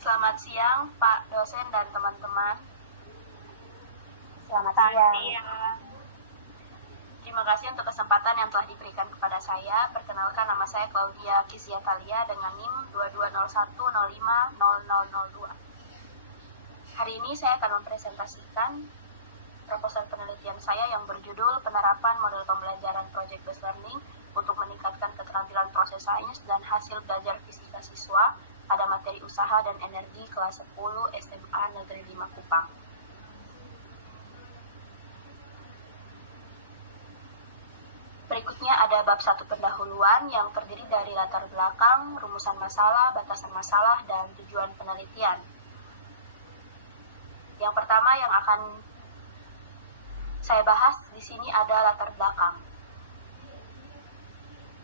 Selamat siang, Pak dosen dan teman-teman. Selamat siang. Terima kasih untuk kesempatan yang telah diberikan kepada saya. Perkenalkan, nama saya Claudia Kizia Thalia dengan NIM 2201050002. Hari ini saya akan mempresentasikan proposal penelitian saya yang berjudul Penerapan Model Pembelajaran Project Based Learning untuk meningkatkan keterampilan proses sains dan hasil belajar fisika siswa pada materi usaha dan energi kelas 10 SMA Negeri 5 Kupang. Berikutnya ada bab 1 pendahuluan yang terdiri dari latar belakang, rumusan masalah, batasan masalah, dan tujuan penelitian. Yang pertama yang akan saya bahas di sini ada latar belakang.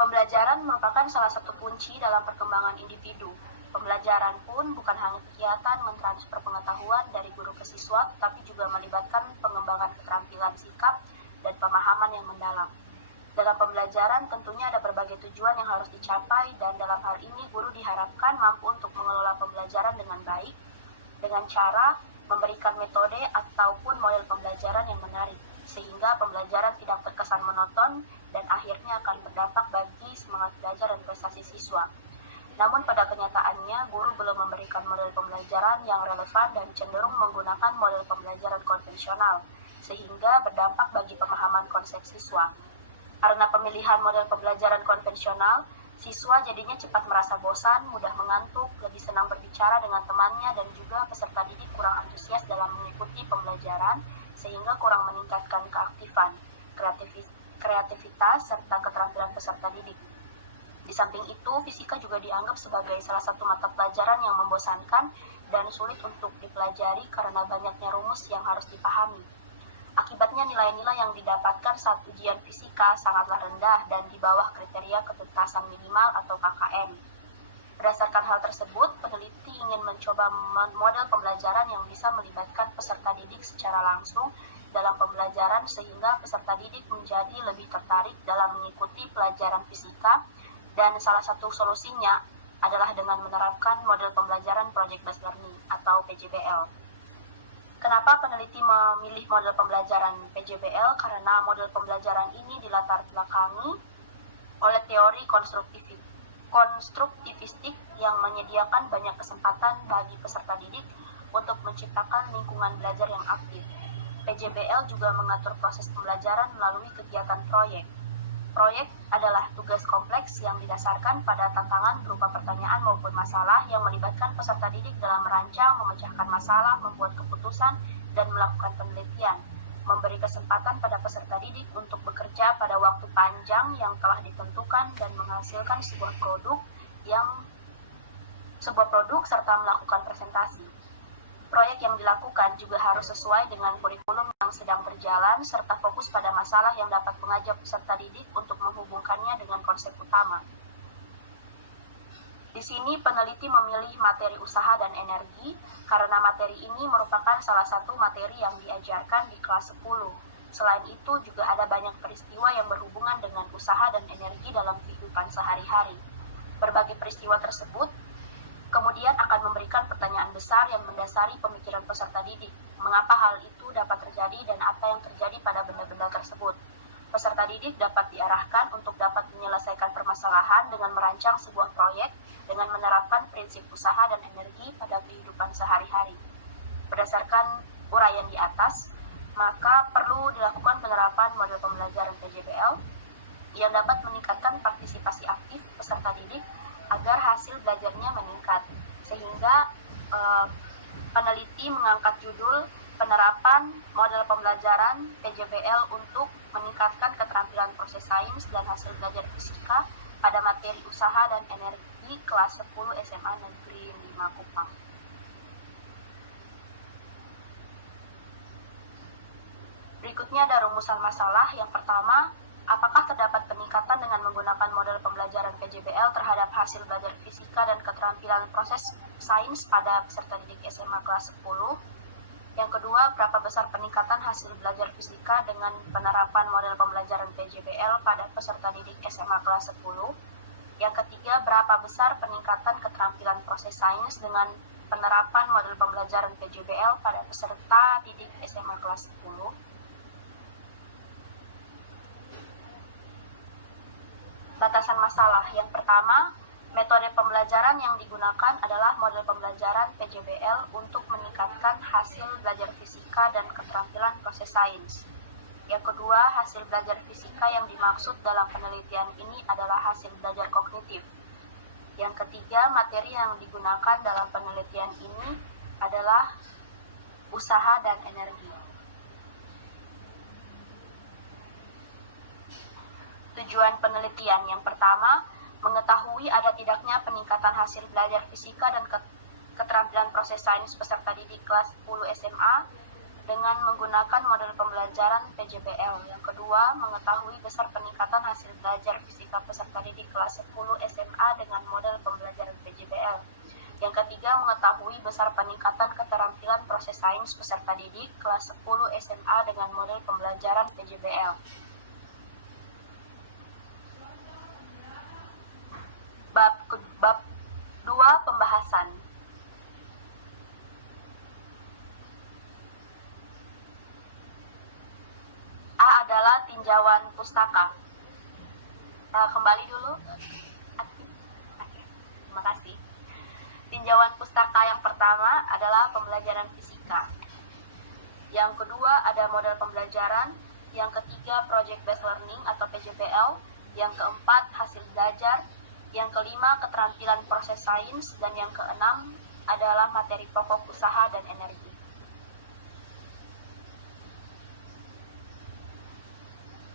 Pembelajaran merupakan salah satu kunci dalam perkembangan individu. Pembelajaran pun bukan hanya kegiatan mentransfer pengetahuan dari guru ke siswa, tetapi juga melibatkan pengembangan keterampilan sikap dan pemahaman yang mendalam. Dalam pembelajaran tentunya ada berbagai tujuan yang harus dicapai, dan dalam hal ini guru diharapkan mampu untuk mengelola pembelajaran dengan baik dengan cara memberikan metode ataupun model pembelajaran yang menarik, sehingga pembelajaran tidak terkesan monoton dan akhirnya akan berdampak bagi semangat belajar dan prestasi siswa. Namun pada kenyataannya, guru belum memberikan model pembelajaran yang relevan dan cenderung menggunakan model pembelajaran konvensional, sehingga berdampak bagi pemahaman konsep siswa. Karena pemilihan model pembelajaran konvensional, siswa jadinya cepat merasa bosan, mudah mengantuk, lebih senang berbicara dengan temannya, dan juga peserta didik kurang antusias dalam mengikuti pembelajaran, sehingga kurang meningkatkan keaktifan, kreativitas, serta keterampilan peserta didik. Di samping itu, fisika juga dianggap sebagai salah satu mata pelajaran yang membosankan dan sulit untuk dipelajari karena banyaknya rumus yang harus dipahami. Akibatnya nilai-nilai yang didapatkan saat ujian fisika sangatlah rendah dan di bawah kriteria ketuntasan minimal atau KKM. Berdasarkan hal tersebut, peneliti ingin mencoba model pembelajaran yang bisa melibatkan peserta didik secara langsung dalam pembelajaran sehingga peserta didik menjadi lebih tertarik dalam mengikuti pelajaran fisika, dan salah satu solusinya adalah dengan menerapkan model pembelajaran Project Based Learning atau PJBL. Kenapa peneliti memilih model pembelajaran PJBL? Karena model pembelajaran ini dilatar belakangi oleh teori konstruktivistik yang menyediakan banyak kesempatan bagi peserta didik untuk menciptakan lingkungan belajar yang aktif. PJBL juga mengatur proses pembelajaran melalui kegiatan proyek. Proyek adalah tugas kompleks yang didasarkan pada tantangan berupa pertanyaan maupun masalah yang melibatkan peserta didik dalam merancang, memecahkan masalah, membuat keputusan, dan melakukan penelitian. Memberi kesempatan pada peserta didik untuk bekerja pada waktu panjang yang telah ditentukan dan menghasilkan sebuah produk serta melakukan presentasi. Proyek yang dilakukan juga harus sesuai dengan kurikulum yang sedang berjalan serta fokus pada masalah yang dapat mengajak peserta didik untuk menghubungkannya dengan konsep utama. Di sini peneliti memilih materi usaha dan energi karena materi ini merupakan salah satu materi yang diajarkan di kelas 10. Selain itu juga ada banyak peristiwa yang berhubungan dengan usaha dan energi dalam kehidupan sehari-hari. Berbagai peristiwa tersebut kemudian akan memberikan pertanyaan besar yang mendasari pemikiran peserta didik. Mengapa hal itu dapat terjadi dan apa yang terjadi pada benda-benda tersebut? Peserta didik dapat diarahkan untuk dapat menyelesaikan permasalahan dengan merancang sebuah proyek dengan menerapkan prinsip usaha dan energi pada kehidupan sehari-hari. Berdasarkan uraian di atas, maka perlu dilakukan penerapan model pembelajaran PJBL yang dapat meningkatkan partisipasi aktif peserta didik agar hasil belajarnya meningkat, sehingga peneliti mengangkat judul penerapan model pembelajaran PJBL untuk meningkatkan keterampilan proses sains dan hasil belajar fisika pada materi usaha dan energi kelas 10 SMA Negeri 5 Kupang. Berikutnya ada rumusan masalah. Yang pertama, apakah terdapat peningkatan dengan menggunakan model pembelajaran PJBL terhadap hasil belajar fisika dan keterampilan proses sains pada peserta didik SMA kelas 10? Yang kedua, berapa besar peningkatan hasil belajar fisika dengan penerapan model pembelajaran PJBL pada peserta didik SMA kelas 10? Yang ketiga, berapa besar peningkatan keterampilan proses sains dengan penerapan model pembelajaran PJBL pada peserta didik SMA kelas 10. Batasan masalah. Yang pertama, metode pembelajaran yang digunakan adalah model pembelajaran PJBL untuk meningkatkan hasil belajar fisika dan keterampilan proses sains. Yang kedua, hasil belajar fisika yang dimaksud dalam penelitian ini adalah hasil belajar kognitif. Yang ketiga, materi yang digunakan dalam penelitian ini adalah usaha dan energi. Tujuan penelitian yang pertama, mengetahui ada tidaknya peningkatan hasil belajar fisika dan keterampilan proses sains peserta didik kelas 10 SMA dengan menggunakan model pembelajaran PJBL. Yang kedua, mengetahui besar peningkatan hasil belajar fisika peserta didik kelas 10 SMA dengan model pembelajaran PJBL. Yang ketiga, mengetahui besar peningkatan keterampilan proses sains peserta didik kelas 10 SMA dengan model pembelajaran PJBL. Bab 2, pembahasan. A adalah tinjauan pustaka. Kembali dulu. Terima kasih. Tinjauan pustaka yang pertama adalah pembelajaran fisika. Yang kedua ada model pembelajaran. Yang ketiga project based learning atau PJBL. Yang keempat hasil belajar. Yang kelima keterampilan proses sains. Dan yang keenam adalah materi pokok usaha dan energi.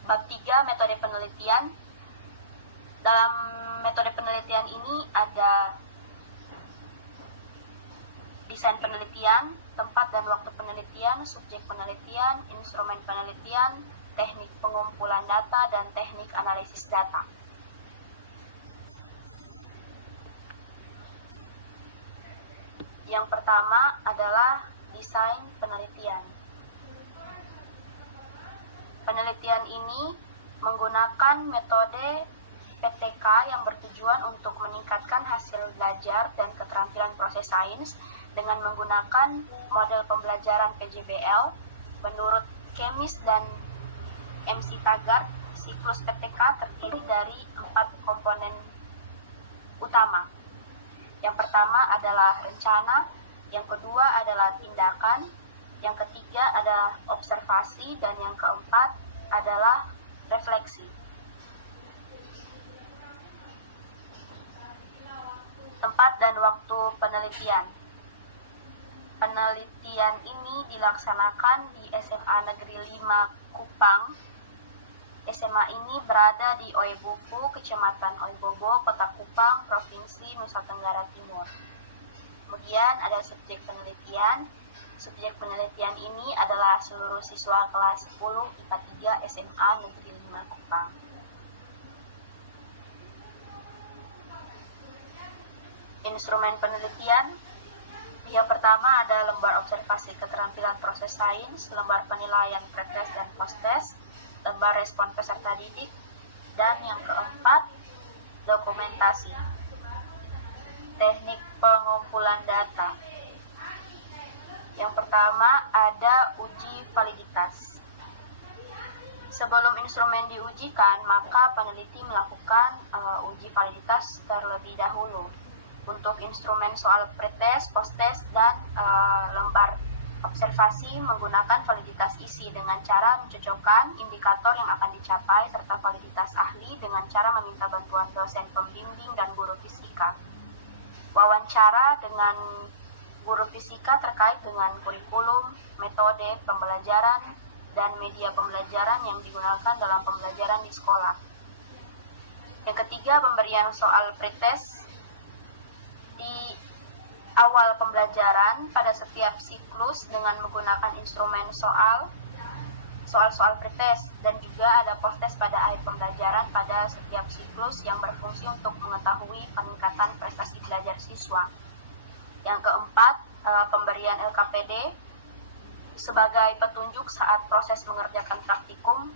Bab 3, metode penelitian. Dalam metode penelitian ini ada desain penelitian, tempat dan waktu penelitian, subjek penelitian, instrumen penelitian, teknik pengumpulan data, dan teknik analisis data. Yang pertama adalah desain penelitian. Penelitian ini menggunakan metode PTK yang bertujuan untuk meningkatkan hasil belajar dan keterampilan proses sains dengan menggunakan model pembelajaran PJBL. Menurut Kemis dan MC Taggart, siklus PTK terdiri dari 4 komponen utama. Yang pertama adalah rencana, yang kedua adalah tindakan, yang ketiga adalah observasi, dan yang keempat adalah refleksi. Tempat dan waktu penelitian. Penelitian ini dilaksanakan di SMA Negeri 5 Kupang. SMA ini berada di Oebuku, Kecamatan Oebobo, Kota Kupang, Provinsi Nusa Tenggara Timur. Kemudian ada subjek penelitian. Subjek penelitian ini adalah seluruh siswa kelas 10 IPA 3 SMA Negeri 5 Kupang. Instrumen penelitian. Yang pertama ada lembar observasi keterampilan proses sains, lembar penilaian pretest dan posttest, lembar respon peserta didik, dan yang keempat dokumentasi. Teknik pengumpulan data. Yang pertama ada uji validitas. Sebelum instrumen diujikan, maka peneliti melakukan uji validitas terlebih dahulu. Untuk instrumen soal pretest, posttest, dan lembar observasi menggunakan validitas isi dengan cara mencocokkan indikator yang akan dicapai serta validitas ahli dengan cara meminta bantuan dosen pembimbing dan guru fisika. Wawancara dengan guru fisika terkait dengan kurikulum, metode pembelajaran, dan media pembelajaran yang digunakan dalam pembelajaran di sekolah. Yang ketiga, pemberian soal pretest. Di awal pembelajaran pada setiap siklus dengan menggunakan instrumen soal-soal pretest, dan juga ada posttest pada akhir pembelajaran pada setiap siklus yang berfungsi untuk mengetahui peningkatan prestasi belajar siswa. Yang keempat, pemberian LKPD sebagai petunjuk saat proses mengerjakan praktikum.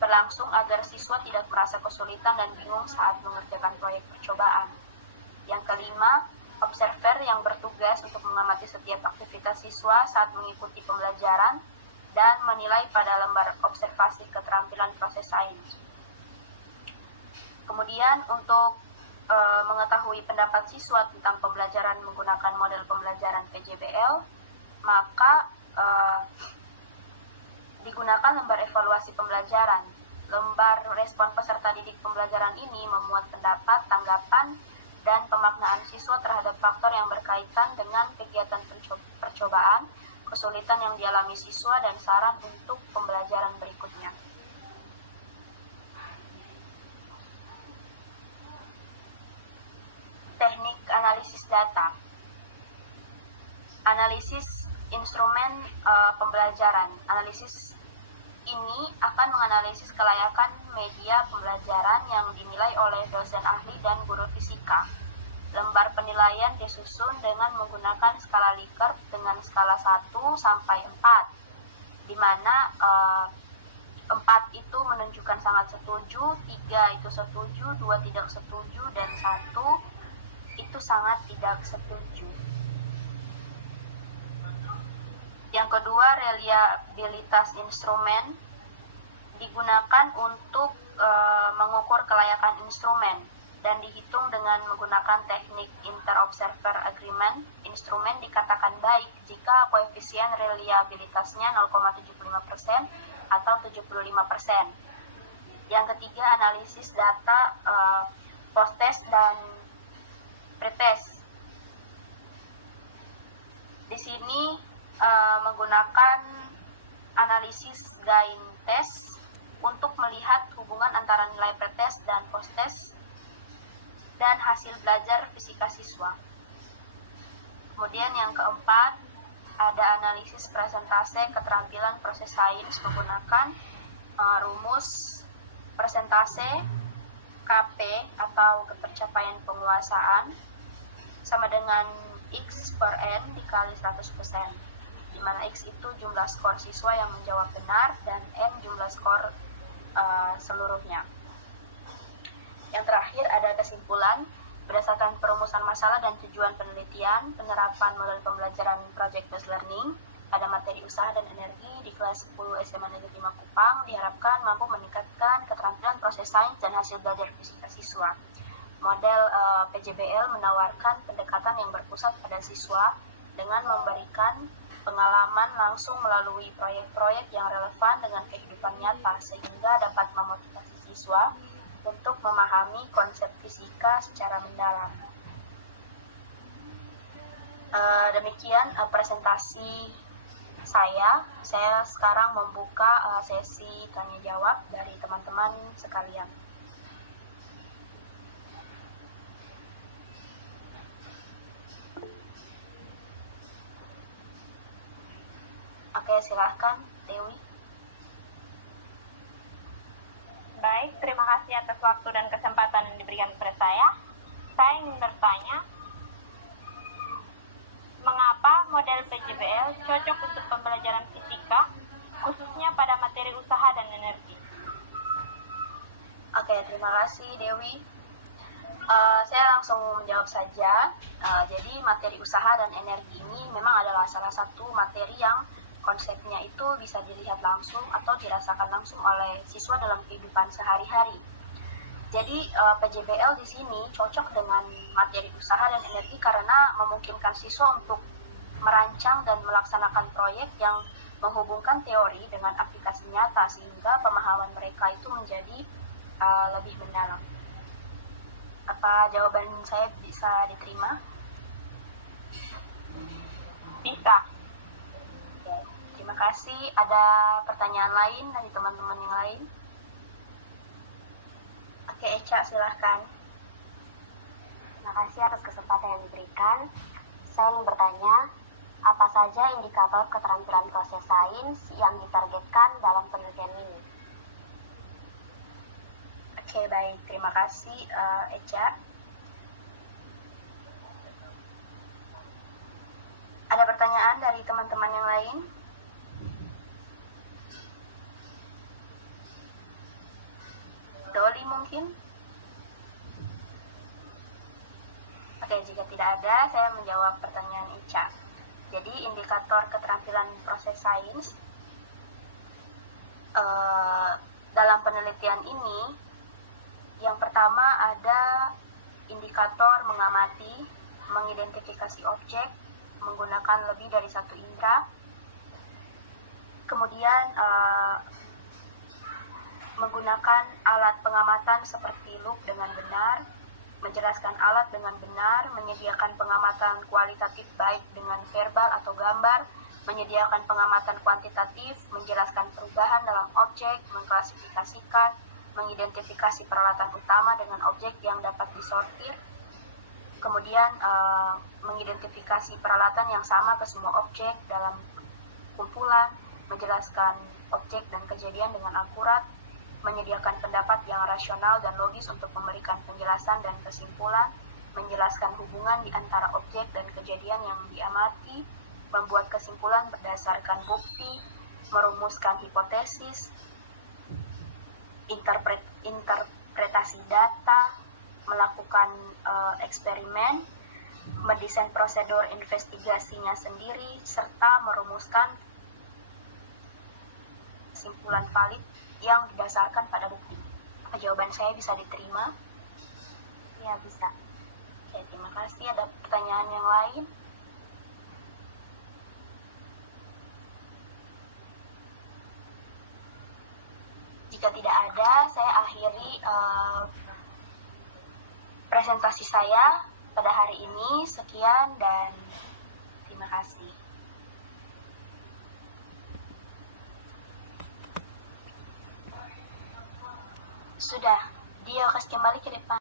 berlangsung agar siswa tidak merasa kesulitan dan bingung saat mengerjakan proyek percobaan. Yang kelima, observer yang bertugas untuk mengamati setiap aktivitas siswa saat mengikuti pembelajaran dan menilai pada lembar observasi keterampilan proses sains. Kemudian untuk mengetahui pendapat siswa tentang pembelajaran menggunakan model pembelajaran PJBL, maka digunakan lembar evaluasi pembelajaran. Lembar respon peserta didik pembelajaran ini memuat pendapat, tanggapan, dan pemaknaan siswa terhadap faktor yang berkaitan dengan kegiatan percobaan, kesulitan yang dialami siswa, dan saran untuk pembelajaran berikutnya. Teknik analisis data. Analisis instrumen pembelajaran. Analisis ini akan menganalisis kelayakan media pembelajaran yang dinilai oleh dosen ahli dan guru fisika. Lembar penilaian disusun dengan menggunakan skala Likert dengan skala 1 sampai 4, di mana 4 itu menunjukkan sangat setuju, 3 itu setuju, 2 tidak setuju, dan 1 itu sangat tidak setuju. Yang kedua, reliabilitas instrumen digunakan untuk mengukur kelayakan instrumen dan dihitung dengan menggunakan teknik inter-observer agreement. Instrumen dikatakan baik jika koefisien reliabilitasnya 0,75% atau 75%. Yang ketiga, analisis data post-test dan pretest. Di sini menggunakan analisis gain test untuk melihat hubungan antara nilai pretest dan post-test dan hasil belajar fisika siswa. Kemudian yang keempat, ada analisis presentase keterampilan proses sains menggunakan rumus presentase KP atau ketercapaian penguasaan sama dengan X per N dikali 100%, di mana X itu jumlah skor siswa yang menjawab benar dan N jumlah skor seluruhnya. Yang terakhir ada kesimpulan. Berdasarkan perumusan masalah dan tujuan penelitian, penerapan model pembelajaran project-based learning pada materi usaha dan energi di kelas 10 SMA Negeri 5 Kupang diharapkan mampu meningkatkan keterampilan proses sains dan hasil belajar fisika siswa. Model PJBL menawarkan pendekatan yang berpusat pada siswa dengan memberikan pengalaman langsung melalui proyek-proyek yang relevan dengan kehidupan nyata sehingga dapat memotivasi siswa untuk memahami konsep fisika secara mendalam. Demikian presentasi saya. Saya sekarang membuka sesi tanya jawab dari teman-teman sekalian. Oke, silahkan Dewi. Baik, terima kasih atas waktu dan kesempatan yang diberikan kepada saya. Saya ingin bertanya, mengapa model PJBL cocok untuk pembelajaran fisika, khususnya pada materi usaha dan energi? Oke, terima kasih Dewi. Saya langsung menjawab saja. Jadi materi usaha dan energi ini memang adalah salah satu materi yang konsepnya itu bisa dilihat langsung atau dirasakan langsung oleh siswa dalam kehidupan sehari-hari. Jadi PJBL di sini cocok dengan materi usaha dan energi karena memungkinkan siswa untuk merancang dan melaksanakan proyek yang menghubungkan teori dengan aplikasi nyata sehingga pemahaman mereka itu menjadi lebih mendalam. Apa jawaban saya bisa diterima? Bisa. Terima kasih. Ada pertanyaan lain dari teman-teman yang lain? Oke, Eca, silahkan. Terima kasih atas kesempatan yang diberikan. Saya ingin bertanya, apa saja indikator keterampilan proses sains yang ditargetkan dalam penelitian ini? Oke, baik. Terima kasih, Eca. Ada pertanyaan dari teman-teman yang lain? mungkin? Oke, jika tidak ada, saya menjawab pertanyaan Ica. Jadi, indikator keterampilan proses sains dalam penelitian ini, yang pertama ada indikator mengamati, mengidentifikasi objek menggunakan lebih dari satu indera. Kemudian menggunakan alat pengamatan seperti loop dengan benar, menjelaskan alat dengan benar, menyediakan pengamatan kualitatif baik dengan verbal atau gambar, menyediakan pengamatan kuantitatif, menjelaskan perubahan dalam objek, mengklasifikasikan, mengidentifikasi peralatan utama dengan objek yang dapat disortir, kemudian mengidentifikasi peralatan yang sama ke semua objek dalam kumpulan, menjelaskan objek dan kejadian dengan akurat, menyediakan pendapat yang rasional dan logis untuk memberikan penjelasan dan kesimpulan, menjelaskan hubungan di antara objek dan kejadian yang diamati, membuat kesimpulan berdasarkan bukti, merumuskan hipotesis, interpretasi data, melakukan eksperimen, mendesain prosedur investigasinya sendiri, serta merumuskan kesimpulan valid yang didasarkan pada bukti. Apa jawaban saya bisa diterima? Ya, bisa. Oke, terima kasih. Ada pertanyaan yang lain? Jika tidak ada, saya akhiri presentasi saya pada hari ini. Sekian dan terima kasih. Sudah, dia kasih kembali ke depan.